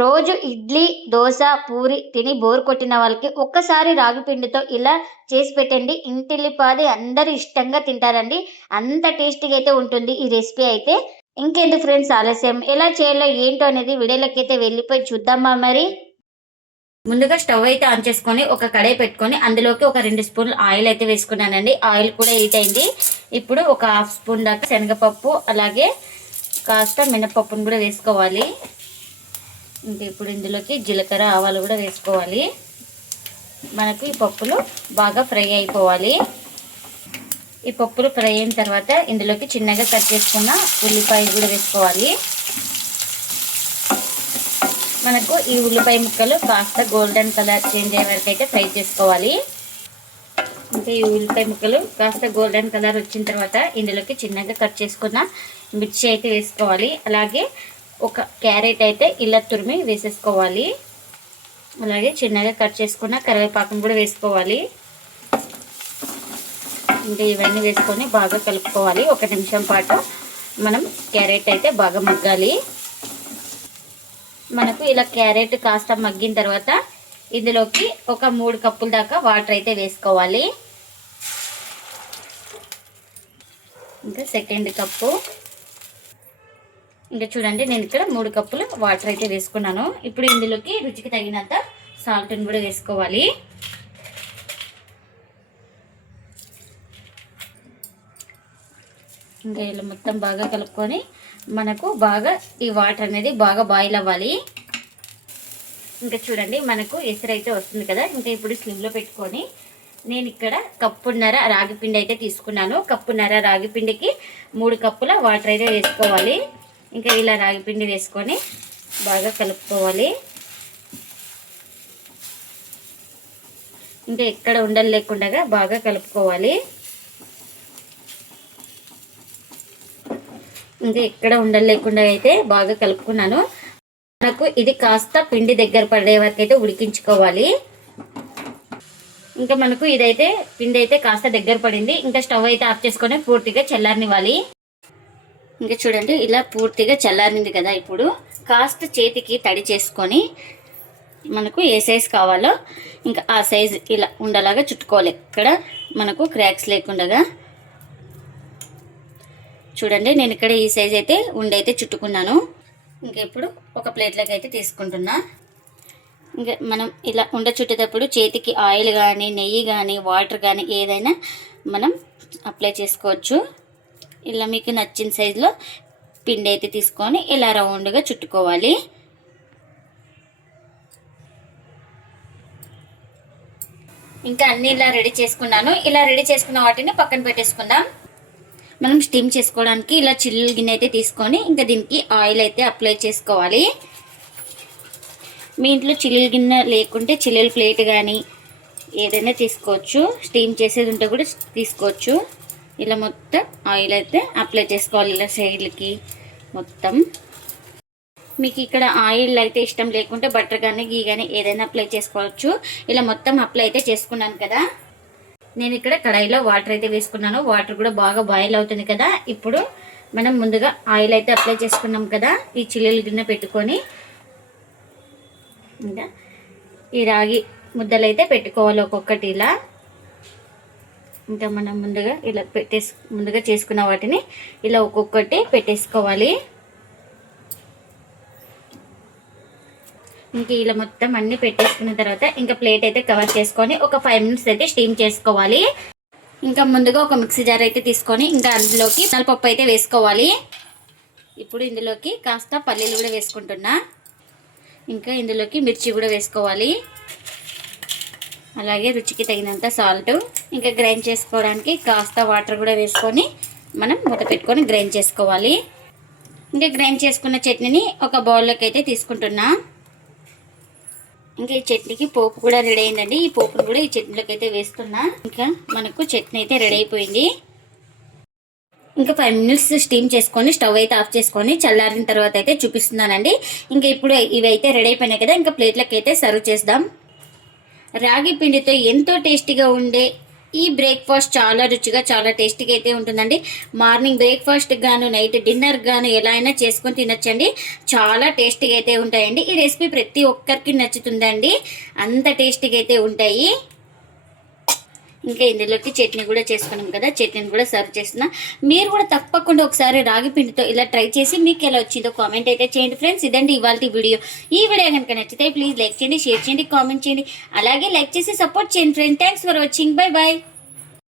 రోజు ఇడ్లీ, దోస, పూరి తిని బోర్ కొట్టిన వాళ్ళకి ఒక్కసారి రాగి పిండితో ఇలా చేసి పెట్టండి. ఇంటిల్లిపాది అందరూ ఇష్టంగా తింటారండి. అంత టేస్టీగా అయితే ఉంటుంది ఈ రెసిపీ అయితే. ఇంకెందుకు ఫ్రెండ్స్ ఆలస్యం, ఎలా చేయాలో ఏంటో అనేది వీడియోలోకైతే వెళ్ళిపోయి చూద్దామా మరి. ముందుగా స్టవ్ అయితే ఆన్ చేసుకొని ఒక కడాయి పెట్టుకొని అందులోకి ఒక 2 స్పూన్లు ఆయిల్ అయితే వేసుకున్నానండి. ఆయిల్ కూడా హీట్ అయింది. ఇప్పుడు ఒక హాఫ్ స్పూన్ దాకా శనగపప్పు, అలాగే కాస్త మినపప్పును కూడా వేసుకోవాలి. ఇంకా ఇప్పుడు ఇందులోకి జీలకర్ర, ఆవాలు కూడా వేసుకోవాలి. మనకు ఈ పప్పులు బాగా ఫ్రై అయిపోవాలి. ఈ పప్పులు ఫ్రై అయిన తర్వాత ఇందులోకి చిన్నగా కట్ చేసుకున్న ఉల్లిపాయ కూడా వేసుకోవాలి. మనకు ఈ ఉల్లిపాయ ముక్కలు కాస్త గోల్డెన్ కలర్ చేంజ్ అయ్యే వరకు అయితే ఫ్రై చేసుకోవాలి. ఇంకా ఈ ఉల్లిపాయ ముక్కలు కాస్త గోల్డెన్ కలర్ వచ్చిన తర్వాత ఇందులోకి చిన్నగా కట్ చేసుకున్న మిర్చి అయితే వేసుకోవాలి. అలాగే ఒక క్యారెట్ అయితే ఇలా తురిమి వేసేసుకోవాలి. అలాగే చిన్నగా కట్ చేసుకున్న కరివేపాకును కూడా వేసుకోవాలి. ఇంకా ఇవన్నీ వేసుకొని బాగా కలుపుకోవాలి. 1 నిమిషం పాటు మనం క్యారెట్ అయితే బాగా మగ్గాలి. మనకు ఇలా క్యారెట్ కాస్త మగ్గిన తర్వాత ఇందులోకి ఒక 3 కప్పుల దాకా వాటర్ అయితే వేసుకోవాలి. ఇంకా సెకండ్ కప్పు, ఇంకా చూడండి నేను ఇక్కడ 3 కప్పులు వాటర్ అయితే వేసుకున్నాను. ఇప్పుడు ఇందులోకి రుచికి తగినంత సాల్ట్ని కూడా వేసుకోవాలి. ఇంకా ఇలా మొత్తం బాగా కలుపుకొని మనకు బాగా ఈ వాటర్ అనేది బాగా బాయిల్ అవ్వాలి. ఇంకా చూడండి మనకు ఎసరు అయితే వస్తుంది కదా. ఇంకా ఇప్పుడు స్లిమ్లో పెట్టుకొని నేను ఇక్కడ కప్పున్నర రాగిపిండి అయితే తీసుకున్నాను. కప్పున్నర రాగిపిండికి 3 కప్పుల వాటర్ అయితే వేసుకోవాలి. ఇంకా ఇలా రాగిపిండి వేసుకొని బాగా కలుపుకోవాలి. ఇంకా ఎక్కడ ఉండలు లేకుండా బాగా కలుపుకోవాలి. ఇంకా ఎక్కడ ఉండలు లేకుండా అయితే బాగా కలుపుకున్నాను. మనకు ఇది కాస్త పిండి దగ్గర పడే వరకు అయితే ఉడికించుకోవాలి. ఇంకా మనకు ఇదైతే పిండి అయితే కాస్త దగ్గర పడింది. ఇంకా స్టవ్ అయితే ఆఫ్ చేసుకొని పూర్తిగా చల్లారనివ్వాలి. ఇంకా చూడండి ఇలా పూర్తిగా చల్లారింది కదా. ఇప్పుడు కాస్త చేతికి తడి చేసుకొని మనకు ఏ సైజు కావాలో ఇంకా ఆ సైజు ఇలా ఉండలాగా చుట్టుకోవాలి. ఇక్కడ మనకు క్రాక్స్ లేకుండా. చూడండి నేను ఇక్కడ ఈ సైజ్ అయితే ఉండైతే చుట్టుకున్నాను. ఇంకా ఇప్పుడు ఒక ప్లేట్లోకి అయితే తీసుకుంటున్నా. ఇంకా మనం ఇలా ఉండ చుట్టేటప్పుడు చేతికి ఆయిల్ కానీ, నెయ్యి కానీ, వాటర్ కానీ ఏదైనా మనం అప్లై చేసుకోవచ్చు. ఇలా మీకు నచ్చిన సైజులో పిండి అయితే తీసుకొని ఇలా రౌండ్గా చుట్టుకోవాలి. ఇంకా అన్నీ ఇలా రెడీ చేసుకున్నాను. ఇలా రెడీ చేసుకున్న వాటిని పక్కన పెట్టేసుకుందాం. మనం స్టీమ్ చేసుకోవడానికి ఇలా చిల్లుల గిన్నె అయితే తీసుకొని ఇంకా దీనికి ఆయిల్ అయితే అప్లై చేసుకోవాలి. మీ ఇంట్లో చిల్లుల గిన్నె లేకుంటే చిల్లుల ప్లేట్ కానీ ఏదైనా తీసుకోవచ్చు. స్టీమ్ చేసేది ఉంటే కూడా తీసుకోవచ్చు. ఇలా మొత్తం ఆయిల్ అయితే అప్లై చేసుకోవాలి ఇలా సైడ్లకి మొత్తం. మీకు ఇక్కడ ఆయిల్ అయితే ఇష్టం లేకుంటే బటర్ కానీ గీ కానీ ఏదైనా అప్లై చేసుకోవచ్చు. ఇలా మొత్తం అప్లై అయితే చేసుకున్నాను కదా. నేను ఇక్కడ కడాయిలో వాటర్ అయితే వేసుకున్నాను. వాటర్ కూడా బాగా బాయిల్ అవుతుంది కదా. ఇప్పుడు మనం ముందుగా ఆయిల్ అయితే అప్లై చేసుకున్నాం కదా. ఈ చిల్లుల గిన్నె పెట్టుకొని ఇంకా ఈ రాగి ముద్దలు అయితే పెట్టుకోవాలి ఒక్కొక్కటి ఇలా. ఇంకా మనం ముందుగా చేసుకున్న వాటిని ఇలా ఒక్కొక్కటి పెట్టేసుకోవాలి. ఇంక ఇలా మొత్తం అన్ని పెట్టేసుకున్న తర్వాత ఇంకా ప్లేట్ అయితే కవర్ చేసుకొని ఒక 5 మినిట్స్ అయితే స్టీమ్ చేసుకోవాలి. ఇంకా ముందుగా ఒక మిక్సీ జార్ అయితే తీసుకొని ఇంకా అందులోకి పప్పు అయితే వేసుకోవాలి. ఇప్పుడు ఇందులోకి కాస్త పల్లీలు కూడా వేసుకుంటున్నా. ఇంకా ఇందులోకి మిర్చి కూడా వేసుకోవాలి. అలాగే రుచికి తగినంత సాల్ట్. ఇంకా గ్రైండ్ చేసుకోవడానికి కాస్త వాటర్ కూడా వేసుకొని మనం మూత పెట్టుకొని గ్రైండ్ చేసుకోవాలి. ఇంకా గ్రైండ్ చేసుకున్న చట్నీని ఒక బౌల్లోకి అయితే తీసుకుంటున్నా. ఇంకా ఈ చట్నీకి పోపు కూడా రెడీ అయిందండి. ఈ పోపును కూడా ఈ చట్నీలోకి అయితే వేస్తున్నా. ఇంకా మనకు చట్నీ అయితే రెడీ అయిపోయింది. ఇంకా 5 మినిట్స్ స్టీమ్ చేసుకొని స్టవ్ అయితే ఆఫ్ చేసుకొని చల్లారిన తర్వాత అయితే చూపిస్తున్నానండి. ఇంకా ఇప్పుడు ఇవి అయితే రెడీ అయిపోయినాయి కదా. ఇంకా ప్లేట్లకి అయితే సర్వ్ చేద్దాం. రాగి పిండితో ఎంతో టేస్టీగా ఉండే ఈ బ్రేక్ఫాస్ట్ చాలా రుచిగా చాలా టేస్టీగా అయితే ఉంటుందండి. మార్నింగ్ బ్రేక్ఫాస్ట్ గాను నైట్ డిన్నర్ గాను ఎలా అయినా చేసుకొని తినొచ్చండి. చాలా టేస్టీగా అయితే ఉంటాయండి. ఈ రెసిపీ ప్రతి ఒక్కరికి నచ్చుతుందండి, అంత టేస్టీగా అయితే ఉంటాయి. ఇంకా ఇందులోకి చట్నీ కూడా చేసుకున్నాం కదా, చట్నీని కూడా సర్వ్ చేస్తున్నా. మీరు కూడా తప్పకుండా ఒకసారి రాగి పిండితో ఇలా ట్రై చేసి మీకు ఎలా వచ్చిందో కామెంట్ అయితే చేయండి ఫ్రెండ్స్. ఇదండి ఇవాళ వీడియో. ఈ వీడియో కనుక నచ్చితే ప్లీజ్ లైక్ చేయండి, షేర్ చేయండి, కామెంట్ చేయండి. అలాగే లైక్ చేసి సపోర్ట్ చేయండి friends. Thanks for watching. Bye bye.